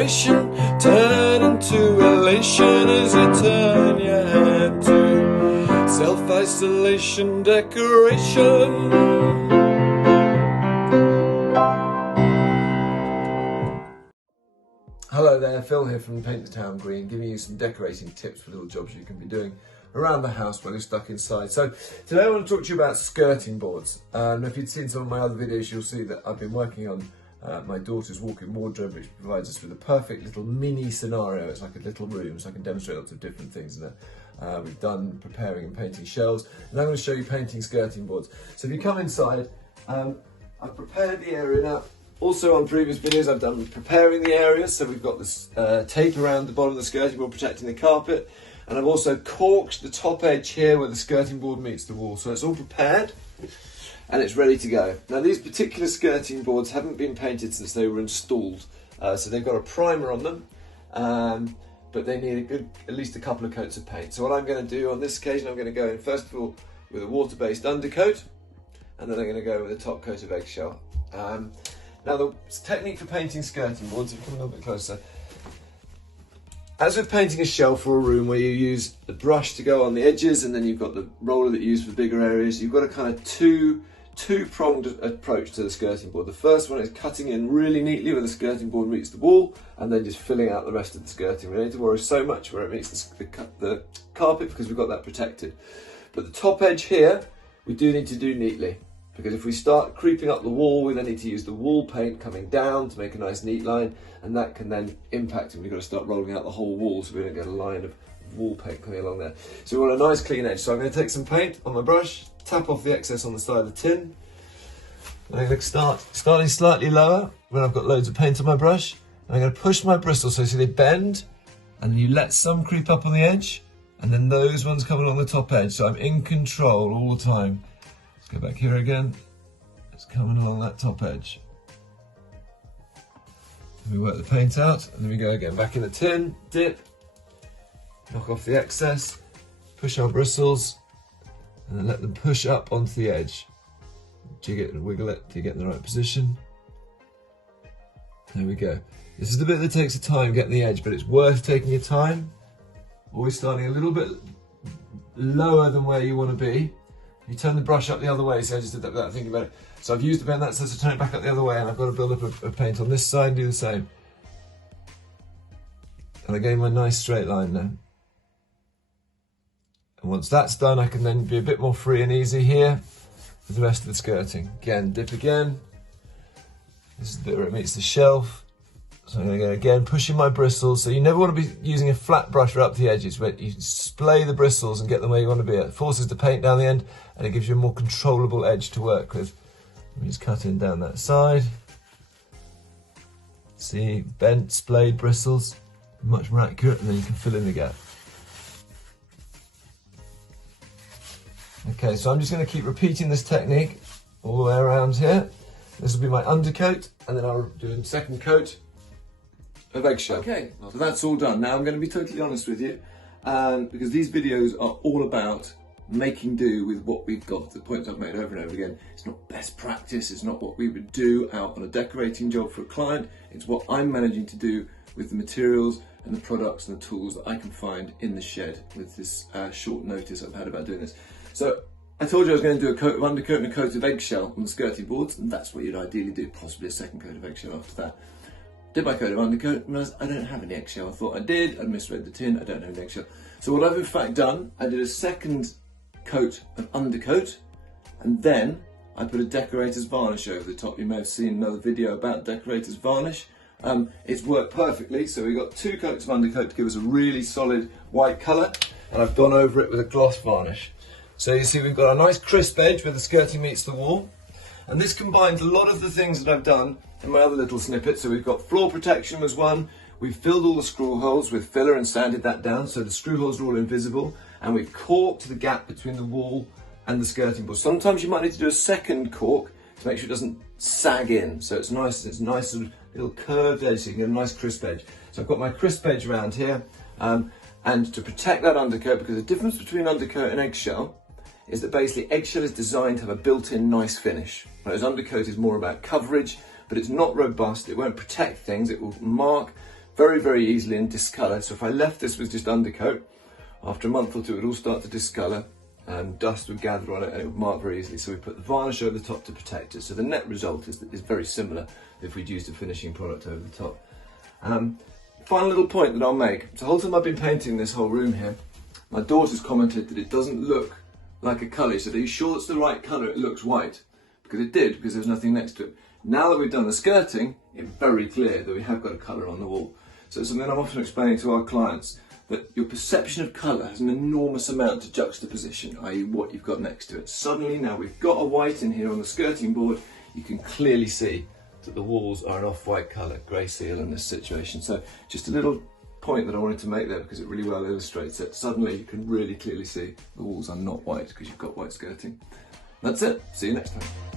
frustration turn into elation as you turn your head to self-isolation decoration. Hello there, Phil here from Paint the Town Green, giving you some decorating tips for little jobs you can be doing around the house while you're stuck inside. So today I want to talk to you about skirting boards. If you'd seen some of my other videos, you'll see that I've been working on my daughter's walk-in wardrobe, which provides us with a perfect little mini scenario. It's like a little room, so I can demonstrate lots of different things in it. We've done preparing and painting shelves, and I'm going to show you painting skirting boards. So if you come inside, I've prepared the area now. Also on previous videos I've done preparing the area, so we've got this tape around the bottom of the skirting board protecting the carpet, and I've also corked the top edge here where the skirting board meets the wall, so it's all prepared and it's ready to go. Now these particular skirting boards haven't been painted since they were installed, so they've got a primer on them, but they need at least a couple of coats of paint. So what I'm going to do on this occasion, I'm going to go in first of all with a water-based undercoat, and then I'm going to go with a top coat of eggshell. Now the technique for painting skirting boards, if you come a little bit closer, as with painting a shelf or a room where you use the brush to go on the edges and then you've got the roller that you use for bigger areas, you've got a kind of two-pronged approach to the skirting board. The first one is cutting in really neatly where the skirting board meets the wall and then just filling out the rest of the skirting. We don't need to worry so much where it meets the carpet because we've got that protected. But the top edge here, we do need to do neatly, because if we start creeping up the wall, we then need to use the wall paint coming down to make a nice neat line, and that can then impact, and we've got to start rolling out the whole wall so we don't get a line of wall paint coming along there. So we want a nice clean edge. So I'm going to take some paint on my brush, tap off the excess on the side of the tin, and I'm going to starting slightly lower when I've got loads of paint on my brush, and I'm going to push my bristles so you see they bend, and you let some creep up on the edge, and then those ones come along the top edge, so I'm in control all the time. Go back here again, it's coming along that top edge. We work the paint out, and then we go again, back in the tin, dip, knock off the excess, push our bristles, and then let them push up onto the edge. Jig it and wiggle it till you get in the right position. There we go. This is the bit that takes the time getting the edge, but it's worth taking your time. Always starting a little bit lower than where you want to be. You turn the brush up the other way, so I just did that without thinking about it. So I've used the pen that says to turn it back up the other way, and I've got to build up a paint on this side and do the same. And I gain my nice straight line now. And once that's done, I can then be a bit more free and easy here with the rest of the skirting. Again, dip again. This is the bit where it meets the shelf. So I'm going to go again, pushing my bristles. So you never want to be using a flat brush right up to the edges, but you splay the bristles and get them where you want to be. It forces the paint down the end, and it gives you a more controllable edge to work with. Let me just cut in down that side. See, bent, splayed bristles, much more accurate, and then you can fill in the gap. Okay, so I'm just going to keep repeating this technique all the way around here. This will be my undercoat, and then I'll do a second coat of eggshell. Okay, so that's all done. Now I'm going to be totally honest with you, because these videos are all about making do with what we've got. The points I've made over and over again, it's not best practice, it's not what we would do out on a decorating job for a client, it's what I'm managing to do with the materials and the products and the tools that I can find in the shed with this short notice I've had about doing this. So I told you I was going to do a coat of undercoat and a coat of eggshell on the skirting boards, and that's what you'd ideally do, possibly a second coat of eggshell after that. Did my coat of undercoat, and realised I don't have any eggshell. I thought I did, I misread the tin, I don't have any eggshell. So what I've in fact done, I did a second coat of undercoat, and then I put a decorator's varnish over the top. You may have seen another video about decorator's varnish. It's worked perfectly, so we've got two coats of undercoat to give us a really solid white colour, and I've gone over it with a gloss varnish. So you see we've got a nice crisp edge where the skirting meets the wall, and this combines a lot of the things that I've done in my other little snippet. So we've got floor protection was one, we've filled all the screw holes with filler and sanded that down so the screw holes are all invisible, and we've corked the gap between the wall and the skirting board. Sometimes you might need to do a second cork to make sure it doesn't sag in, so it's nice sort of little curved edge so you can get a nice crisp edge. So I've got my crisp edge around here, and to protect that undercoat, because the difference between undercoat and eggshell is that basically eggshell is designed to have a built-in nice finish, whereas undercoat is more about coverage, but it's not robust, it won't protect things, it will mark very, very easily and discolour. So if I left this with just undercoat, after a month or two it would all start to discolour and dust would gather on it and it would mark very easily. So we put the varnish over the top to protect it. So the net result is very similar if we'd used a finishing product over the top. Final little point that I'll make. So the whole time I've been painting this whole room here, my daughter's commented that it doesn't look like a colour. She said, are you sure it's the right colour? It looks white. Because it did, because there's nothing next to it. Now that we've done the skirting, it's very clear that we have got a colour on the wall. So it's something I'm often explaining to our clients, that your perception of colour has an enormous amount to juxtaposition, i.e. what you've got next to it. Suddenly now we've got a white in here on the skirting board, you can clearly see that the walls are an off-white colour, grey seal in this situation. So just a little point that I wanted to make there because it really well illustrates it. Suddenly you can really clearly see the walls are not white because you've got white skirting. That's it, see you next time.